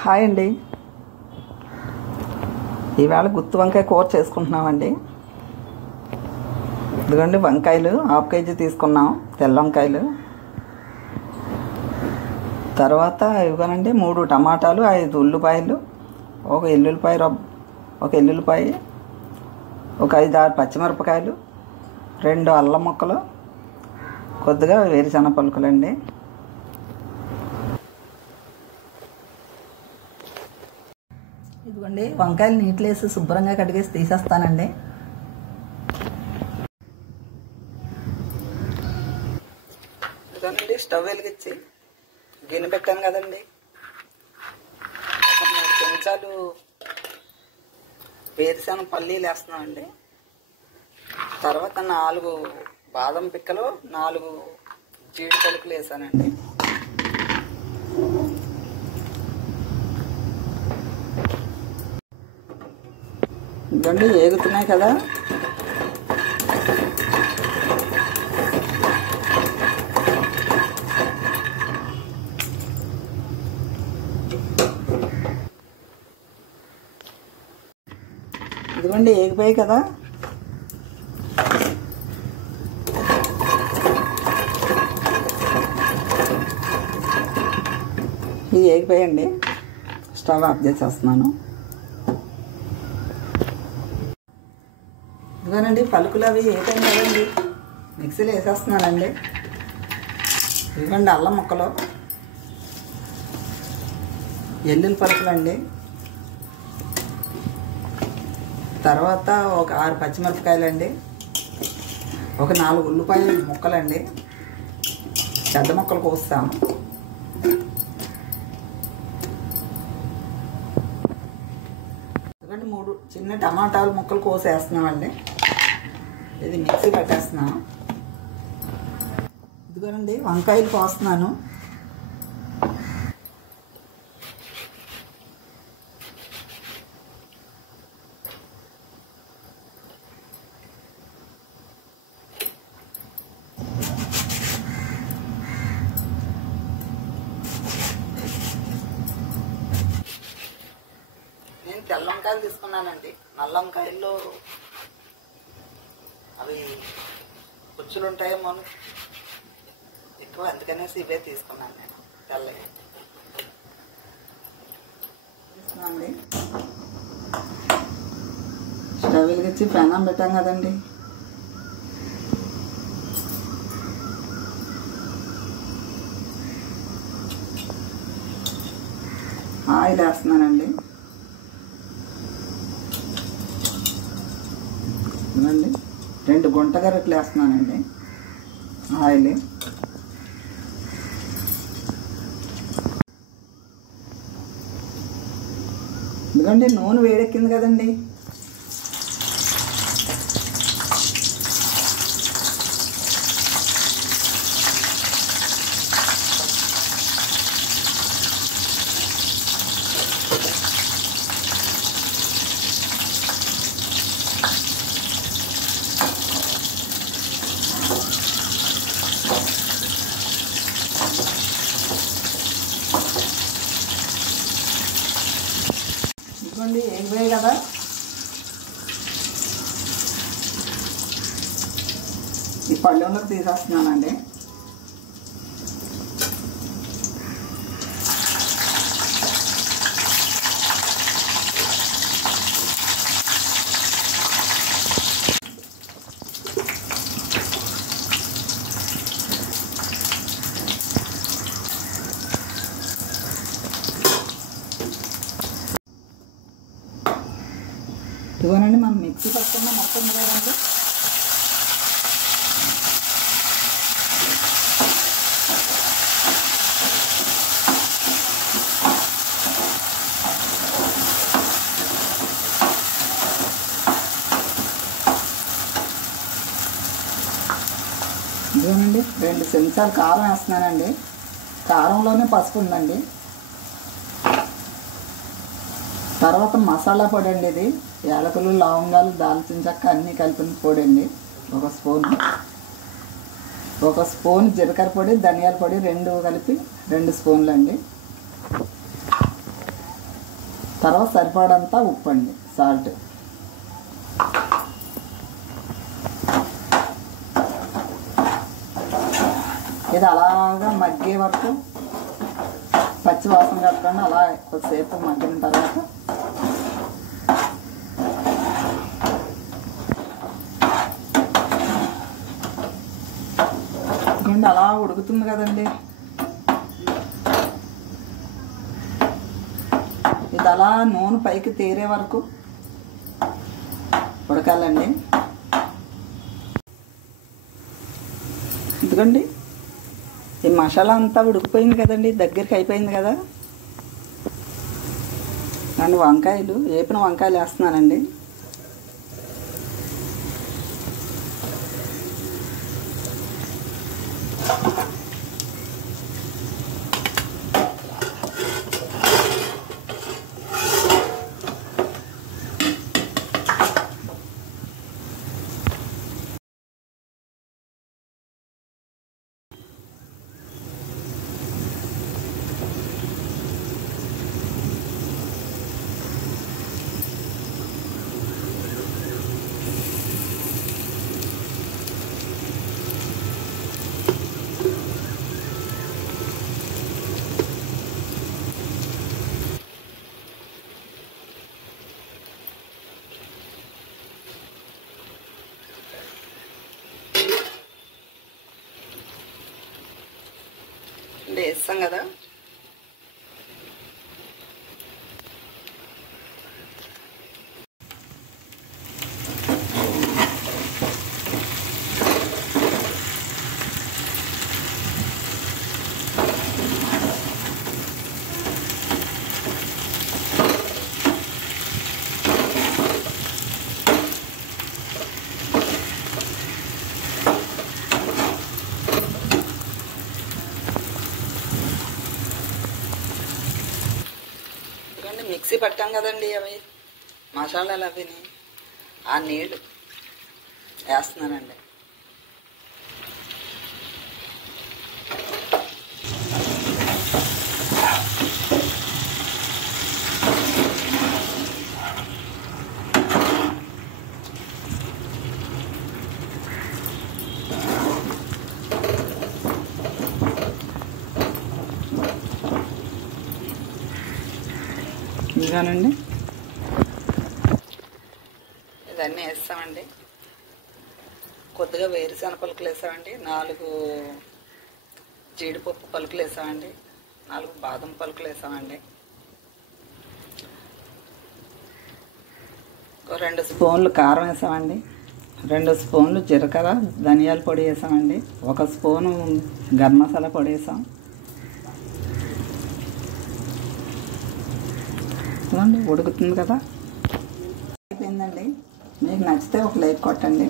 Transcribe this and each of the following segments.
Hi అండి. ఈవేళ గుత్తి వంకాయ కూర చేసుకుంటున్నామండి. ఇదిగోండి వంకాయలు 1/2 కేజీ తీసుకున్నాం, తెల్ల వంకాయలు. తర్వాత ఇవ్వనండి 3 టమాటాలు, 5 ఉల్లిపాయలు, ఒక ఎల్లుల్లిపాయ, ఒక 5-6 పచ్చిమిరపకాయలు, 2 అల్లం ముక్కలు, కొద్దిగా వేరుశనగ పలుకులండి. ఇదిగోండి వంకాయలు నీటిలో వేసి శుభ్రంగా కడిగేసి తీసేస్తానండి. ఇదిగోండి స్టవ్ వెలిగించి గిన్నె పెట్టాను కదండి, ఒక 3 చెంచాలు వేరుశనగ పల్లీలు వేస్తున్నామండి. తర్వాత 4 బాదం పిక్కలు, 4 జీడి పలుకులు వేసానండి. ఇదిగోండి ఏగుతున్నాయి కదా, ఇదిగోండి ఏగిపోయాయి కదా. ఇది ఏగిపోయండి, స్టవ్ ఆఫ్ చేసేస్తున్నాను. ఇదిగోనండి పలుకులు అవి ఏపైన కదండి, మిక్సీలో వేసేస్తున్నానండి. ఇదిగోండి అల్లం ముక్కలు, ఎల్లుల్లి పలుకులండి, తర్వాత ఒక 6 పచ్చిమిరపకాయలండి, ఒక 4 ఉల్లిపాయల ముక్కలండి, పెద్ద ముక్కలు కోస్తాము. ఎందుకంటే 3 చిన్న టమాటాలు ముక్కలు కోసేస్తున్నామండి. ఇది మిక్సీ పెట్టేస్తున్నాను. ఇదిగోనండి వంకాయలు కోస్తున్నాను. నేను తెల్ల వంకాయలు తీసుకున్నానండి. నల్ల వంకాయల్లో అవి పుచ్చులు ఉంటాయేమో ఎక్కువ, అందుకనేసి ఇవే తీసుకున్నాను నేను, తెల్లవి తీసుకున్నాండి. స్టవ్ వెలిగించి పెనం పెట్టాం కదండి, ఆయిల్ వేస్తున్నానండి. ఇవ్వండి 2 గుంట గరిటెలు వేస్తున్నానండి ఆయిల్. ఎందుకంటే నూనె వేడెక్కింది కదండి, ఇదిగోండి ఏగిపోయాయి కదా. ఈ పళ్ళెంలోకి తీసేస్తున్నానండి. ఇదిగోనండి మనం మిక్సీ పట్టుకున్న మొత్తం కదండి, ఇదిగోనండి 2 చెంచాలు కారం వేస్తున్నానండి. కారంలోనే పసుపు ఉందండి. తర్వాత మసాలా పొడి అండి, ఇది యాలకులు, లవంగాలు, దాల్చిన చెక్క అన్నీ కలిపిన పొడి అండి, 1 స్పూన్. 1 స్పూన్ జీలకర్ర పొడి, ధనియాల పొడి 2 కలిపి 2 స్పూన్లు అండి. తర్వాత సరిపడంతా ఉప్పు అండి, సాల్ట్. ఇది అలాగా మగ్గే వరకు పచ్చి వాసన కట్టకుండా అలా కొద్దిసేపు మగ్గిన తర్వాత గుండె అలా ఉడుకుతుంది కదండి. ఇది అలా నూనె పైకి తేరే వరకు ఉడకాలండి. ఎందుకండి ఈ మసాలా అంతా ఉడికిపోయింది కదండి, దగ్గరికి అయిపోయింది కదా. నేను వంకాయలు వేపిన వంకాయలు వేస్తున్నానండి. వేస్తాం కదా, మిక్సీ పట్టాం కదండి అవి మసాలాలు, అవిని ఆ నీళ్ళు వేస్తున్నానండి. ఇదిగానండి, ఇదన్నీ వేస్తామండి. కొద్దిగా వేరుశనగ పలుకులు వేసామండి, 4 జీడిపప్పు పలుకులు వేసామండి, 4 బాదం పలుకులు వేసామండి, 2 స్పూన్లు కారం వేసామండి, 2 స్పూన్లు జీలకర్ర ధనియాల పొడి వేసామండి, 1 స్పూను గరం మసాలా పొడి వేసాం. ఉడుకుతుంది కదా, అయిపోయిందండి. మీకు నచ్చితే ఒక లైక్ కొట్టండి,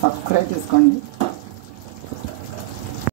సబ్స్క్రైబ్ చేసుకోండి.